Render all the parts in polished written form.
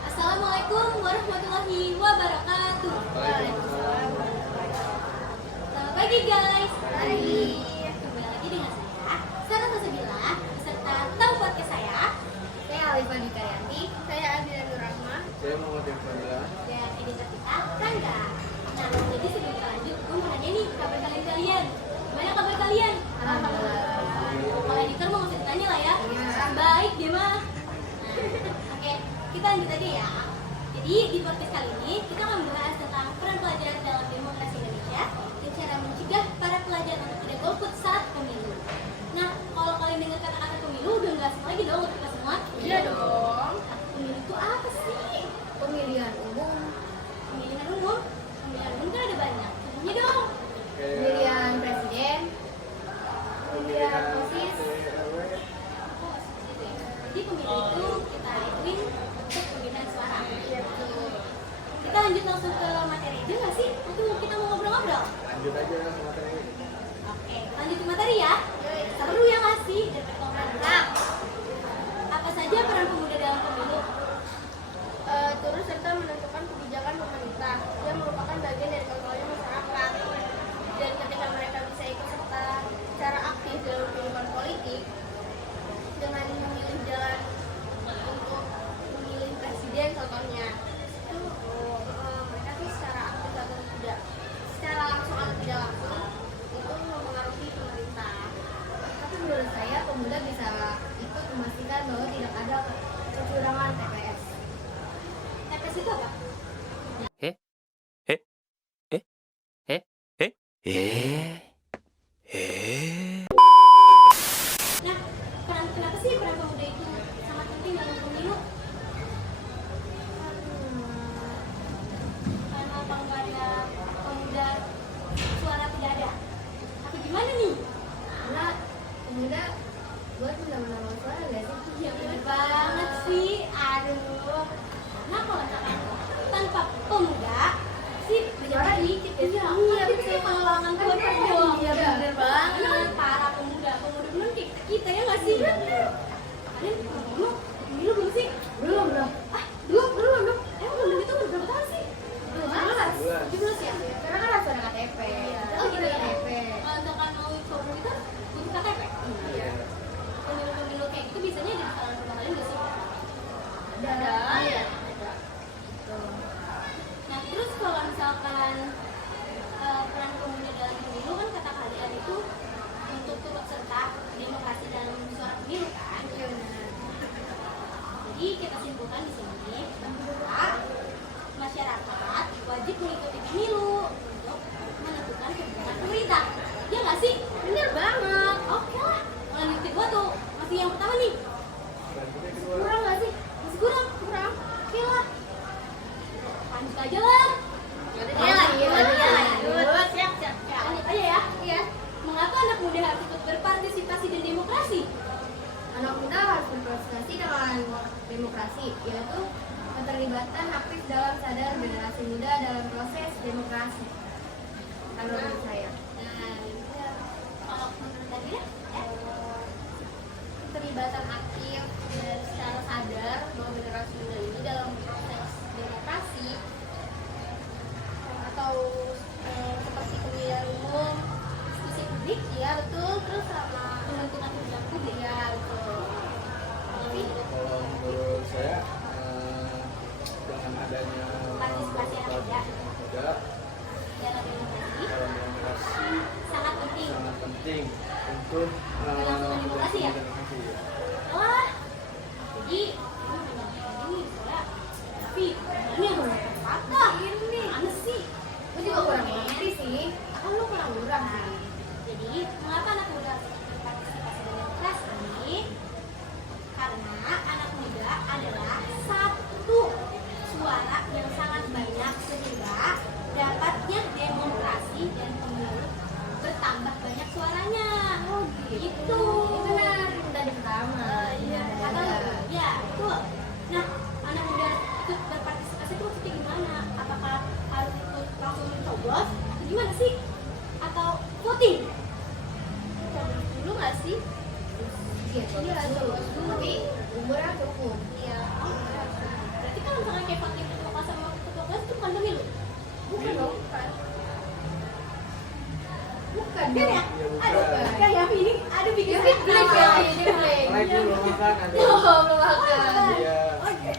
Assalamualaikum warahmatullahi wabarakatuh. Waalaikumsalam. Selamat pagi guys. Kembali lagi dengan saya, Sarah Tasabila, beserta tamu podcast saya. Saya Alifah Dikayanti. Saya Adila Nurrahma. Saya Muhammad Irfanillah. Dan editor kita, Rangga. Nah, jadi sebelum kita lanjut, gue mau nanya nih kabar kalian. Gimana kabar kalian? Kalau editor mau ngasih tanya lah ya. Baik, dia mah. Oke, kita lanjut aja ya. Jadi di podcast kali ini kita akan membahas tentang peran pelajar dalam demokrasi Indonesia dan cara mencegah para pelajar untuk tidak golput saat pemilu. Nah, kalau kalian dengar kata-kata pemilu udah nggak asing lagi dong untuk kita semua. Iya dong. Pemilu itu apa sih? Pemilihan umum. Pemilihan umum. Pemilihan umum kan ada banyak. Contohnya dong. Pemilihan presiden. Pemilihan OSIS. Oh, seperti itu ya. Jadi pemilu itu kita ituin untuk pemilihan suara. Iya betul. Kita lanjut langsung ke materi aja nggak sih? Atau kita mau ngobrol-ngobrol? Lanjut aja sama materi. Oke, lanjut ke materi ya. Seru ya nggak sih? Nah, apa saja peran pemuda dalam pemilu? Turut serta menentukan kebijakan pemerintah yang merupakan bagian dari kontrolnya masyarakat. Dan ketika mereka bisa ikut serta secara aktif dalam kehidupan politik dengan memilih jalan untuk memilih presiden contohnya, itu mereka tuh secara aktif atau tidak, secara langsung atau tidak langsung itu mempengaruhi pemerintah. Tapi menurut saya pemuda bisa ikut memastikan bahwa tidak ada kecurangan TPS. TPS itu apa? Nah, kenapa sih peran pemuda itu sangat penting dalam pemilu? Karena kalau nggak ada pemuda, suara tidak ada. Atau gimana nih? Karena pemuda buat menambah suara nggak sih? Ya bener banget sih. Aduh. Nah, kalau misalkan tanpa pemuda sih Suara menjadi dikit ya. iya, Iya, itu betul. pengelolaan tuan Iya, dong. iya, bener banget. Para pemuda belum kita ya nggak sih? Kalian ngomong pemilu belum sih? Belum. Belum dong. Emang belum itu udah berapa tahun sih? 17 ya? Karena kan harus ada KTP. Oh gitu ya. KTP. Kalau misalkan mau coba itu butuh KTP. Iya. Pemilu kayak gitu biasanya ada di kalangan rumah kalian nggak sih? Ada. Iya. Nah terus kalau misalkan peran pemuda dalam pemilu kan kata kalian itu untuk turut serta demokrasi dalam suara pemilu kan? Iya benar. Jadi kita simpulkan di sini bahwa masyarakat wajib mengikuti pemilu untuk menentukan kebijakan pemerintah. Ya nggak sih? Bener banget. Oke lah. Lanjut kedua tuh masih yang pertama nih. Kurang nggak sih? Masih kurang. Oke lah. Lanjut aja lah. Siap. Ya, lanjut aja ya. Iya. Mengapa anak muda harus ikut berpartisipasi dan demokrasi? Anak muda harus berpartisipasi dengan demokrasi, yaitu keterlibatan aktif dalam sadar generasi muda dalam proses demokrasi. Kalau menurut saya, Nah, kalau menurut Nadira, keterlibatan aktif dan secara sadar bahwa generasi muda ini dalam proses demokrasi atau seperti pemilihan umum, diskusi publik, ya betul, terus sama menentukan kebijakan publik. ya betul. Tapi Kalau menurut saya dengan adanya Partisipasi anak muda muda dalam demokrasi dalam demokrasi sangat penting. sangat penting untuk Kelangsungan demokrasi ya? demokrasi, ya. Wah, jadi ini soalnya tapi ini yang kata ini aneh sih. aku juga kurang ngerti sih. Kan lu kurang sih. Jadi mengapa anak muda harus berpartisipasi dalam demokrasi? Karena anak muda adalah satu suara yang sangat banyak sehingga dapatnya demokrasi dan pemilu bertambah banyak suaranya. Oh Gitu. Benar, itu tadi pertama. Iya. Atau ya, betul. Nah, anak muda ikut berpartisipasi itu maksudnya gimana? Apakah Kan ya? Aduh, kayak Yafi ini, aduh bikin Yafi saya blank ketawa. ya, dia blank. Lagi belum makan ada. Oh, belum makan. Iya. Oke.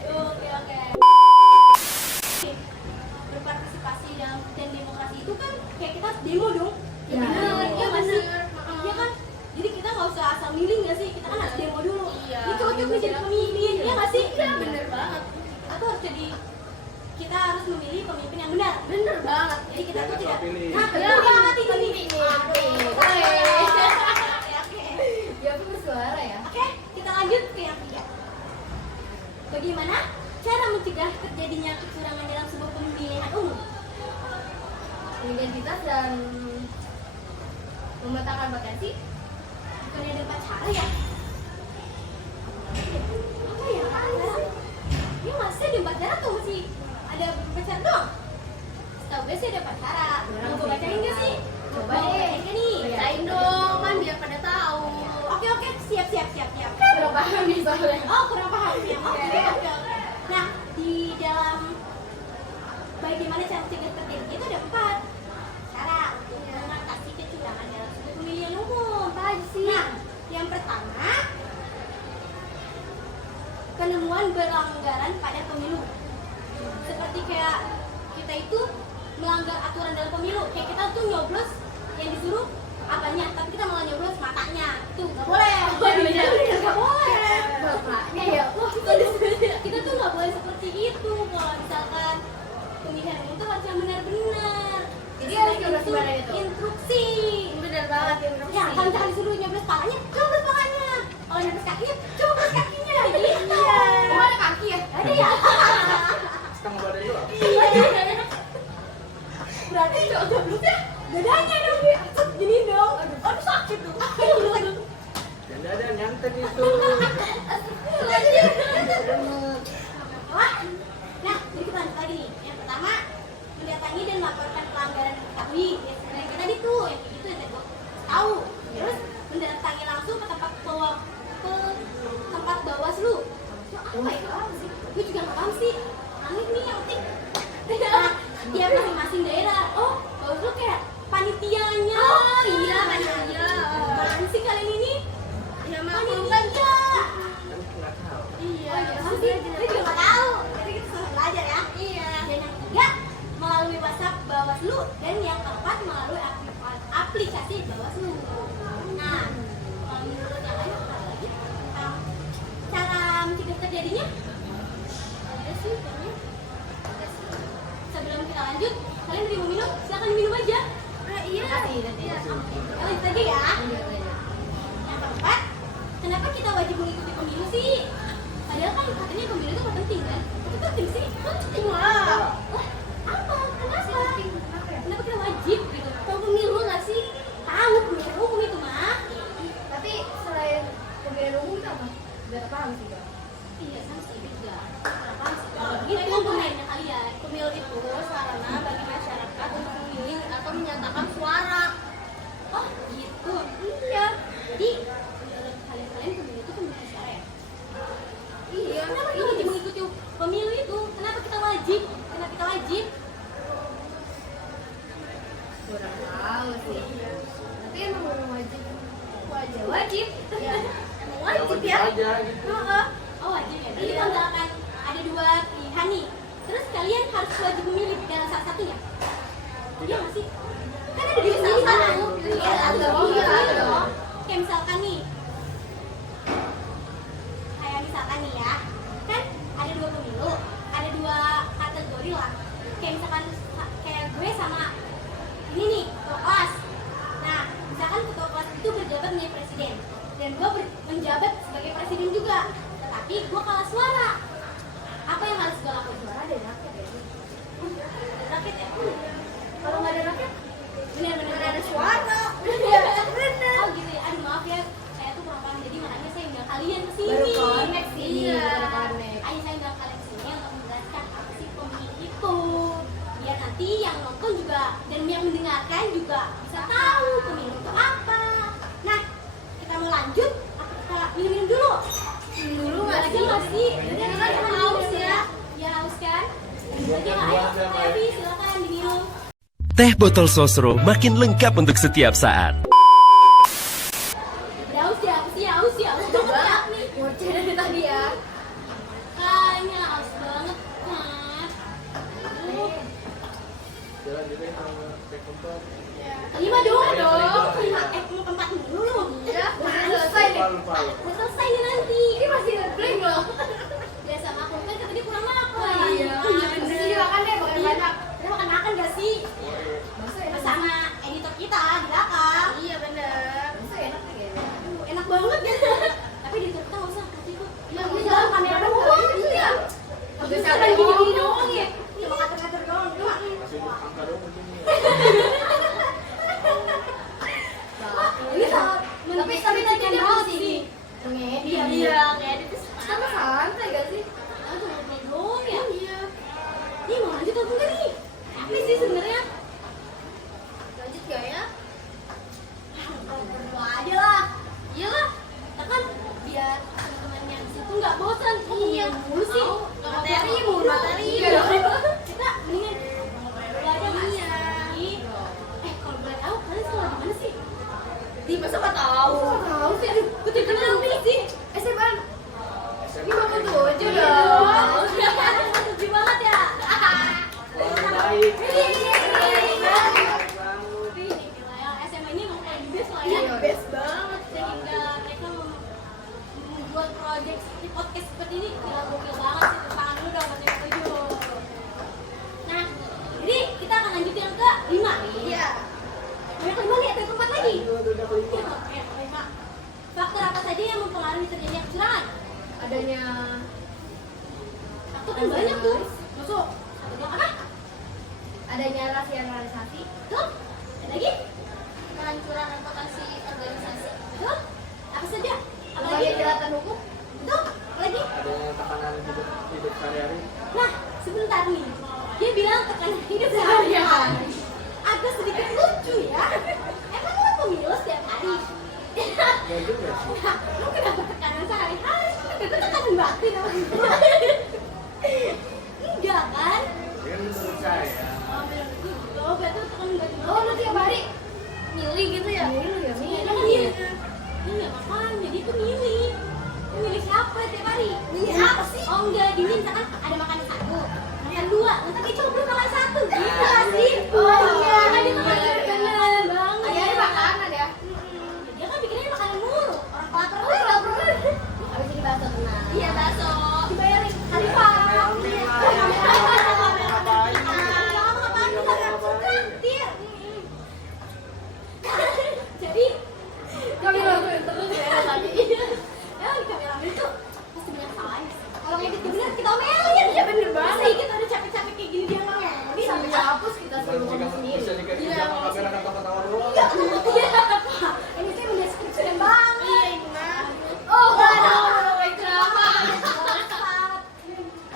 Berpartisipasi dalam dan demokrasi itu kan kayak kita harus demo dong. Ya, bener, iya, iya nggak sih? bener. Iya kan? Jadi kita nggak usah asal milih nggak sih? Kita kan harus demo dulu. Iya. Ini cocok nih jadi pemimpin, iya nggak sih? Iya, bener banget. Kita harus memilih pemimpin yang benar. Bener banget. Jadi kita tuh Jangan tidak. salah pilih. Nah, Ya, betul banget ini. penting nih. Aduh, Oke. Oke. Ya, aku bersuara ya. Oke, kita lanjut ke yang ketiga. Bagaimana cara mencegah terjadinya kecurangan dalam sebuah pemilihan umum? Identitas dan memetakan potensi. Bukan ada 4 cara ya? Apa ya? Ini masih ada 4 cara tuh sih? Ada beberapa cara doang? Setahu gue sih ada 4 cara. Mau gue bacain nggak sih? Coba Mau deh. bacain nggak nih? Bacain dong, kan biar pada tahu. Oke, siap. Kurang paham nih soalnya. Oh, kurang paham ya? Oke. Iya. Nah, di dalam bagaimana cara mencegah terjadi itu ada 4 cara untuk mengatasi kecurangan dalam sebuah pemilihan umum. Apa aja sih? Nah, yang pertama, penemuan pelanggaran pada pemilu. Seperti kayak kita itu melanggar aturan dalam pemilu. Kayak kita tuh nyoblos yang disuruh apanya, tapi kita malah nyoblos matanya. Itu nggak boleh. Nggak boleh. Bapaknya ya. Wah, kita tuh nggak boleh seperti itu. Kalau misalkan pemilihan umum tuh harus yang benar-benar. Jadi harus Selain nyoblos itu, gimana gitu? instruksi. Bener banget instruksi. Ya, kalau misalkan disuruh nyoblos palanya, nyoblos palanya. Kalau nyoblos kakinya, nyoblos kakinya. Gitu. Oh, ada kaki ya? Ada ya? Setengah badan doang. Iya. Berarti nyoblosnya dadanya dong. Gini dong. Aduh sakit tuh. Dan ada nyantek itu. Wah. Nah, jadi kita lanjut lagi nih. Yang pertama, mendatangi dan melaporkan pelanggaran yang diketahui. Ya, sebenarnya kita itu yang kayak gitu yang tadi gua tahu. Terus mendatangi langsung ke tempat Bawaslu. Itu apa ya? Gue juga nggak paham sih. Aneh nih yang penting. Nah, tiap masing-masing daerah. Oh, Bawaslu kayak panitianya. Oh, iya, panitia. Apaan sih kalian ini? Ya Panitia. Kan nggak tahu. Iya. Oh, iya, paham sih. Gue juga nggak tahu. Jadi kita selalu belajar ya. Iya. Dan yang ketiga, melalui WhatsApp Bawaslu, dan yang keempat melalui aplikasi Bawaslu. Nah, kalau menurut yang lain apa lagi tentang cara mencegah terjadinya? Ada sih kayaknya. Sebelum kita lanjut, kalian mau minum? Silakan diminum aja. Iya. Iya. Lanjut aja ya. Yang keempat, kenapa kita wajib mengikuti pemilu sih? Padahal kan katanya pemilu itu nggak penting kan? Tapi penting sih. Penting lah. Wah, apa? Kenapa? Kenapa kita wajib gitu? Tahu pemilu nggak sih? Tahu pemilihan umum itu mah. Tapi selain pemilihan umum itu apa? Biar paham sih Kak. Iya sama sih juga. Kenapa sih? Itu pemainnya kalian. Pemilu itu sarana bagi masyarakat untuk memilih atau menyatakan suara. Oh gitu. Iya. Jadi menurut kalian pemilu itu pemilihan suara ya? Iya. Kenapa kita wajib mengikuti pemilu itu? Kenapa kita wajib? Kenapa kita wajib? Kurang tahu sih. Tapi emang udah wajib. Wajib. Ya. Emang wajib ya. Aja gitu. Oh wajib ya? Jadi kalau misalkan ada 2 pilihan nih, terus kalian harus wajib memilih dalam salah satunya? Iya nggak sih? Kan ada 2 pilihan. Iya, ada dong. Kayak misalkan nih, ya, kan ada 2 pemilu, ada 2 kategori lah. Kayak misalkan kayak gue sama ini nih, ketua kelas. Nah, misalkan ketua kelas itu berjabat menjadi presiden, dan gue menjabat sebagai presiden juga, tetapi gue kalah suara. Apa yang harus gue lakuin? Suara dari rakyat ya. Rakyat ya? Kalau nggak ada rakyat, Bener-bener ada suara. Bener. Oh gitu ya, aduh maaf ya, saya tuh kurang paham, jadi makanya saya undang kalian kesini. Baru connect sih, Iya. baru connect. Ayo saya undang kalian kesini untuk menjelaskan apa sih pemilu itu, biar nanti yang nonton juga dan yang mendengarkan juga bisa tahu pemilu itu apa. Nah, kita mau lanjut, apa kita minum-minum dulu? Minum dulu Nggak nggak lagi sih? nggak sih? Udah Kan kan haus ya? Ya haus kan? Lagi nggak? Ayo, Ayo, silakan diminum. Teh botol Sosro makin lengkap untuk setiap saat. Haus ya. Coba ngoceh dari tadi ya. Kayaknya haus banget kan. Jalan juga sama take empat. Lima dong. Mau tempat dulu. Ya, udah selesai nih. Lupa. Udah selesai nih nanti. Ini masih ngeblank loh. Biasa makan kan kata dia kurang makan. Iya bener. Jadi makan deh, makan Iya. banyak. Kita makan gak sih? Bersama editor kita di belakang. Iya bener. Masa enak nih kayaknya. Enak banget ya. Tapi editor kita gak usah nanti kok. Iya, Ini bisa. jalan kamera doang. Iya. Udah Bisa sampai doang. gini doang ya. Cuma kater-kater doang. Masih angka dong begini. Ini sangat Tapi tadi dia masih di ngedit. Iya, kayak itu Sama santai gak sih? doang ya. Iya. Ini mau lanjut apa enggak nih? Apa sih sebenarnya? Lanjut gak ya? Berdoa aja lah. Iyalah. Kita kan biar teman-temannya di situ nggak bosan. Iya. Mulu sih. Tahu. Materi mulu. Materi. Iya. Kita mendingan ngobrol aja nggak Iya. sih? Kalau boleh tahu kalian sekolah di mana sih? Di masa nggak tahu. Tahu sih. Aduh, gue tuh kenal nih sih. SMA. Ini SMA. bapak tuh aja Iya dong. dong. Setuju banget ya. Orang baik. Ini gila ya, SMA ini emang kayak best lah ya. Iya, best banget. Sehingga mereka membuat project seperti podcast seperti ini gila gokil banget sih. Tepuk tangan dulu dong buat yang setuju. Nah, jadi kita akan lanjut yang ke 5. Iya. Yang kelima nih, atau yang keempat lagi? Udah kelima. Yang kelima. Faktor apa saja yang mempengaruhi terjadinya kecurangan? Adanya Faktor kan banyak tuh. Masuk. Satu dua apa? adanya rasionalisasi, Tuh. Ada lagi? kehancuran reputasi organisasi, Tuh. Apa saja? Apa berbagai lagi? kejahatan hukum, Tuh. Apa lagi? Ada tekanan hidup sehari-hari. Nah, sebentar nih. Dia bilang tekanan hidup sehari-hari. Agak sedikit lucu ya. Emang lu pemilu setiap hari? Ya juga sih. Nah, lu kenapa tekanan sehari-hari? Itu tekanan batin apa gimana? Enggak kan? Ya kan menurut saya. Oh, menurut gue gitu. Berarti lu tekanan batin. oh lu tiap hari milih gitu ya? Milih ya, Iya, kan dia. Iya, makanya dia tuh milih. Dia milih siapa tiap hari? Milih apa sih? Oh enggak, dia misalkan ada makanan satu, makan dua, nanti dia coba makan satu, gitu nggak sih? Oh, iya. kan dia tuh bener banget. Ada makanan ya? Dia kan bikinnya makanan mulu, orang lapar Oh, tuh. lapar. Habis ini bakso tenang. Iya bakso, dibayarin hari pak. Iya. Jadi Kami lakuin terus ya tadi. ya di kamera itu pasti banyak salahnya. Kalau ngedit bener kita omelin. Iya, bener banget. Masa kita udah capek-capek kayak gini dia ngomelin. Sampai dihapus kita Bukan suruh jika ngomong sendiri. bisa dikasih Iya. sama kamera kata-kata doang. Iya, Pak. Ini tuh mendeskripsikan banget. Iya, ini mah. Oh, Aduh, baik drama.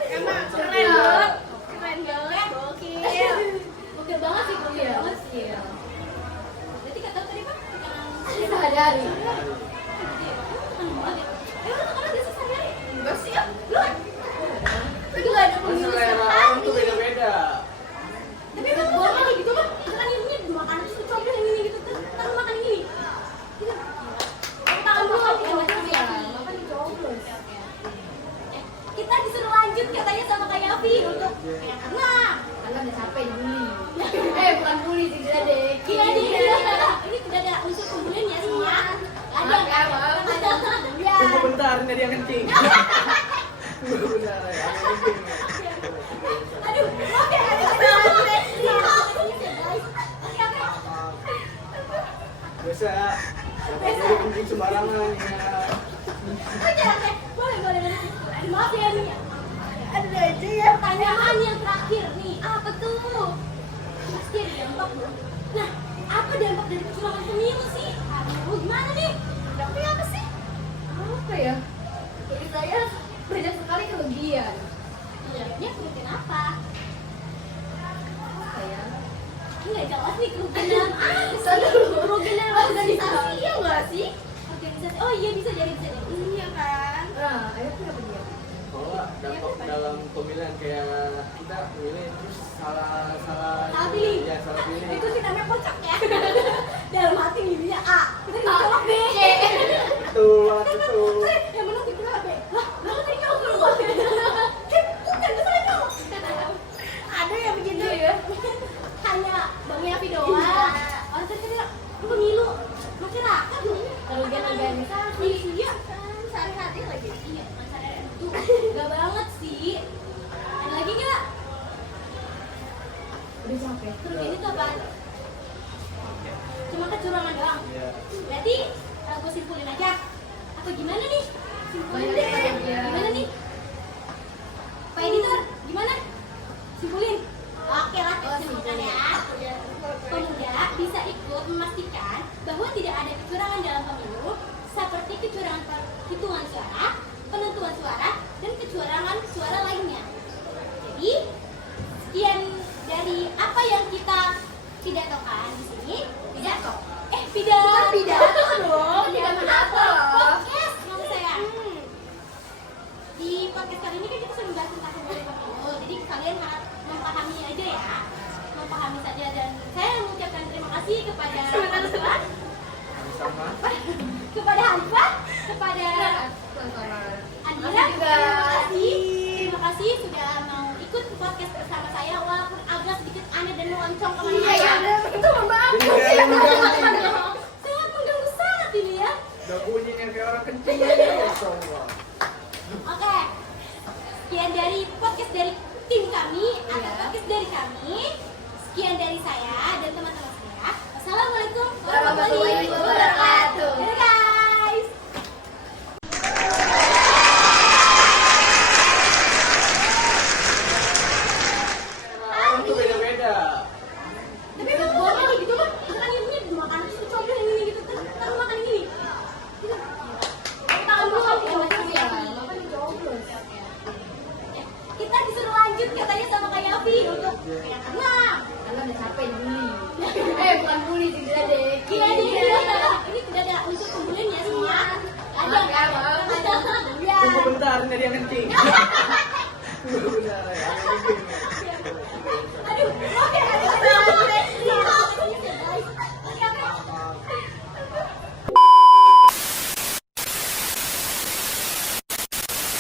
Emang keren banget. Keren banget. Gokil. Gokil banget sih, gokil Iya, banget. iya. Berarti kata tadi Pak, tekanan Sehari-hari. Enggak sih ya. Itu gak ada pemilu Selera setiap orang tuh hari. beda-beda. Tapi emang gua kayak gitu kan, misalkan ini makanan terus coba yang ini gitu, terus makan yang ini. Gitu. Tangan makan kita macam ya. Makan dicoblos. Kita disuruh lanjut katanya sama Kak Yafi untuk karena Karena udah capek bully. Bukan bully sih, diledek. iya ini tidak ada unsur pembulian ya semua. Ada Maaf ya, maaf. Iya. Tunggu bentar, ini dia kencing. Tunggu bentar ya, ini kencing. Aduh, oke, Biasa, jangan kencing sembarangan ya. boleh. Aduh, maaf ya nih. Ada aja ya. Pertanyaan yang terakhir nih, apa tuh? Pasti ada dampak loh. Nah, apa dampak dari kecurangan pemilu sih? Aduh, gimana nih? Dampaknya apa sih? Apa ya? Bagi saya banyak sekali kerugian. Iya, dia kerugian apa? Apa ya? Ini nggak jelas nih kerugian dalam apa Bisa sih? dulu. Kerugian dalam Organisasi iya nggak sih? organisasi. Oh iya, bisa jadi. Iya kan? Nah, ayo kenapa dia? Bahwa dampak dalam pemilihan kayak kita milih terus salah Salah pilih. ya salah pilih Cuma Yafi doang. Orang tadi kan pemilu masyarakat loh. Kerugian organisasi. Iya. Sehari-hari lagi. Iya, masyarakat itu gak banget sih. Ada lagi nggak? Udah sampai. Kerugian itu apa? Cuma kecurangan doang. Iya. Berarti gue simpulin aja. Apa gimana nih? Simpulin Banyak deh. kerugian. Gimana nih? Pak editor, gimana? Simpulin. Oke lah, kita simpulkan ya. Pemuda bisa ikut memastikan bahwa tidak ada kecurangan dalam pemilu seperti kecurangan perhitungan suara, penentuan suara, dan kecurangan suara lainnya. Jadi, sekian dari apa yang kita pidatokan di sini. Pidato. Pidato dong. Tidak Pidato pidato. podcast maksud saya. Di podcast kali ini kan kita sudah membahas tentang pemilu. Jadi kalian harap memahami aja ya. Memahami saja, dan saya mengucapkan terima kasih kepada Hanifah, Sama. kepada Hanifah, kepada Andira. Terima kasih sudah mau ikut podcast bersama saya walaupun agak sedikit aneh dan meloncong kemana-mana. Itu membantu. Jadi kayak mengganggu. Sangat mengganggu sangat ini ya. Udah bunyinya kayak orang kencing aja. Masya Allah. Oke, sekian dari podcast dari tim kami atau podcast dari kami. Sekian dari saya dan teman-teman saya. Wassalamualaikum warahmatullahi wabarakatuh. Dadah guys. Orang tuh beda-beda. Tapi emang boleh nih gitu kan? Makan ini makan coba yang ini gitu kan? Kita makan ini. Tangan dulu kan kita disuruh lanjut katanya sama Kak Yafi untuk yang keenam. Karena udah capek bully. Bukan bully sih, tidak deh. Iya nih, ini tidak ada unsur pembulian ya semua. Ada. Maaf ya, maaf. Ada. Tunggu bentar, ini dia kencing.